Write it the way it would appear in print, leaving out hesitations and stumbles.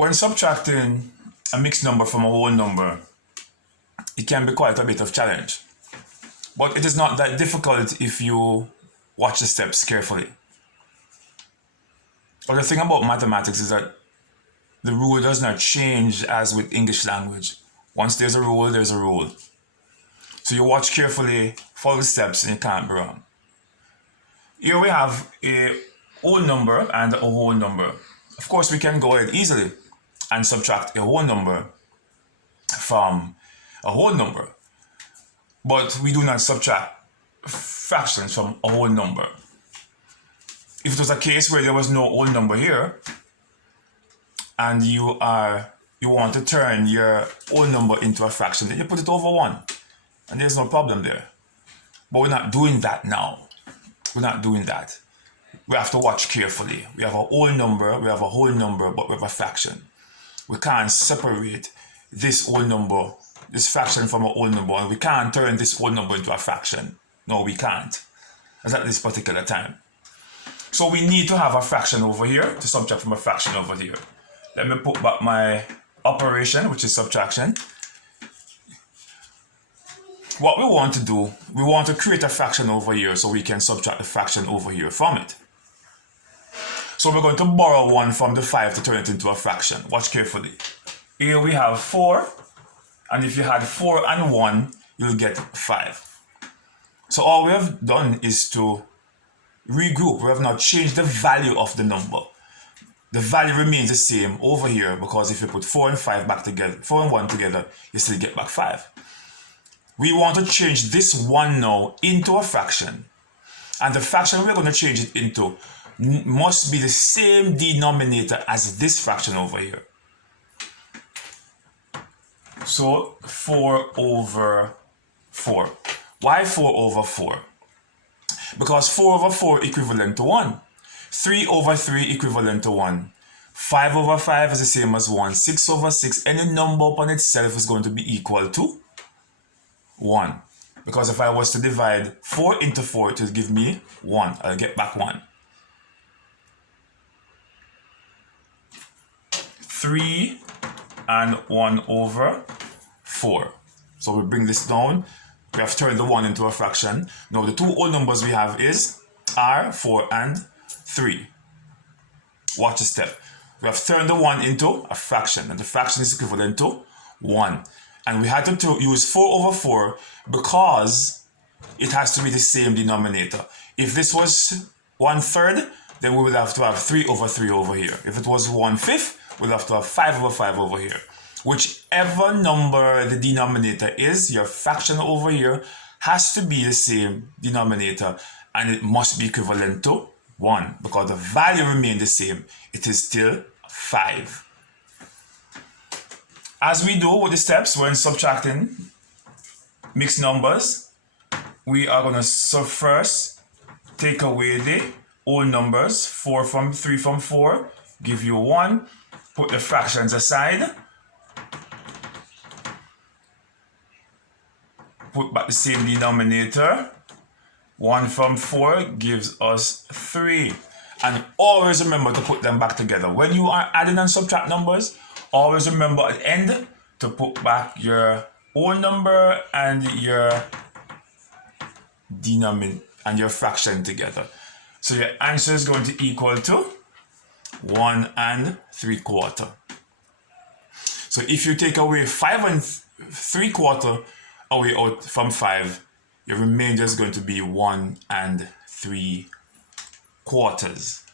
When subtracting a mixed number from a whole number, it can be quite a bit of challenge. But it is not that difficult if you watch the steps carefully. But the thing about mathematics is that the rule does not change as with English language. Once there's a rule, there's a rule. So you watch carefully, follow the steps, and you can't be wrong. Here we have a whole number and a whole number. Of course, we can go ahead easily and subtract a whole number from a whole number. But we do not subtract fractions from a whole number. If it was a case where there was no whole number here, and you want to turn your whole number into a fraction, then you put it over 1. And there's no problem there. But we're not doing that now. We're not doing that. We have to watch carefully. We have a whole number, we have a whole number, but we have a fraction. We can't separate this whole number, this fraction from a whole number, and we can't turn this whole number into a fraction. No, we can't. As at this particular time. So we need to have a fraction over here to subtract from a fraction over here. Let me put back my operation, which is subtraction. What we want to do, we want to create a fraction over here so we can subtract the fraction over here from it. So we're going to borrow 1 from the 5 to turn it into a fraction. Watch carefully. Here we have 4, and if you had 4 and 1, you'll get 5. So all we have done is to regroup. We have not changed the value of the number. The value remains the same over here because if you put 4 and 5 back together, 4 and 1 together, you still get back 5. We want to change this 1 now into a fraction. And the fraction we're going to change it into must be the same denominator as this fraction over here. So 4 over 4. Why 4 over 4? Because 4 over 4 equivalent to 1. 3 over 3 equivalent to 1. 5 over 5 is the same as 1. 6 over 6, any number upon itself is going to be equal to 1. Because if I was to divide 4 into 4, it will give me 1. I'll get back 1. 3 and 1 over 4. So we bring this down. We have turned the 1 into a fraction. Now the two whole numbers we have are 4 and 3. Watch the step. We have turned the 1 into a fraction, and the fraction is equivalent to 1. And we had to use 4 over 4 because it has to be the same denominator. If this was 1/3, then we would have to have 3 over 3 over here. If it was 1/5, we'd have to have 5 over 5 over here. Whichever number the denominator is, your fraction over here has to be the same denominator, and it must be equivalent to 1 because the value remains the same. It is still 5. As we do with the steps when subtracting mixed numbers, we are going to first take away the whole numbers. 3 from 4 give you 1. Put the fractions aside. Put back the same denominator. 1 from 4 gives us 3. And always remember to put them back together. When you are adding and subtract numbers, always remember at the end to put back your whole number and your denominator and your fraction together. So your answer is going to equal to 1 3/4. So if you take away 5 3/4 away out from 5, your remainder is going to be 1 3/4.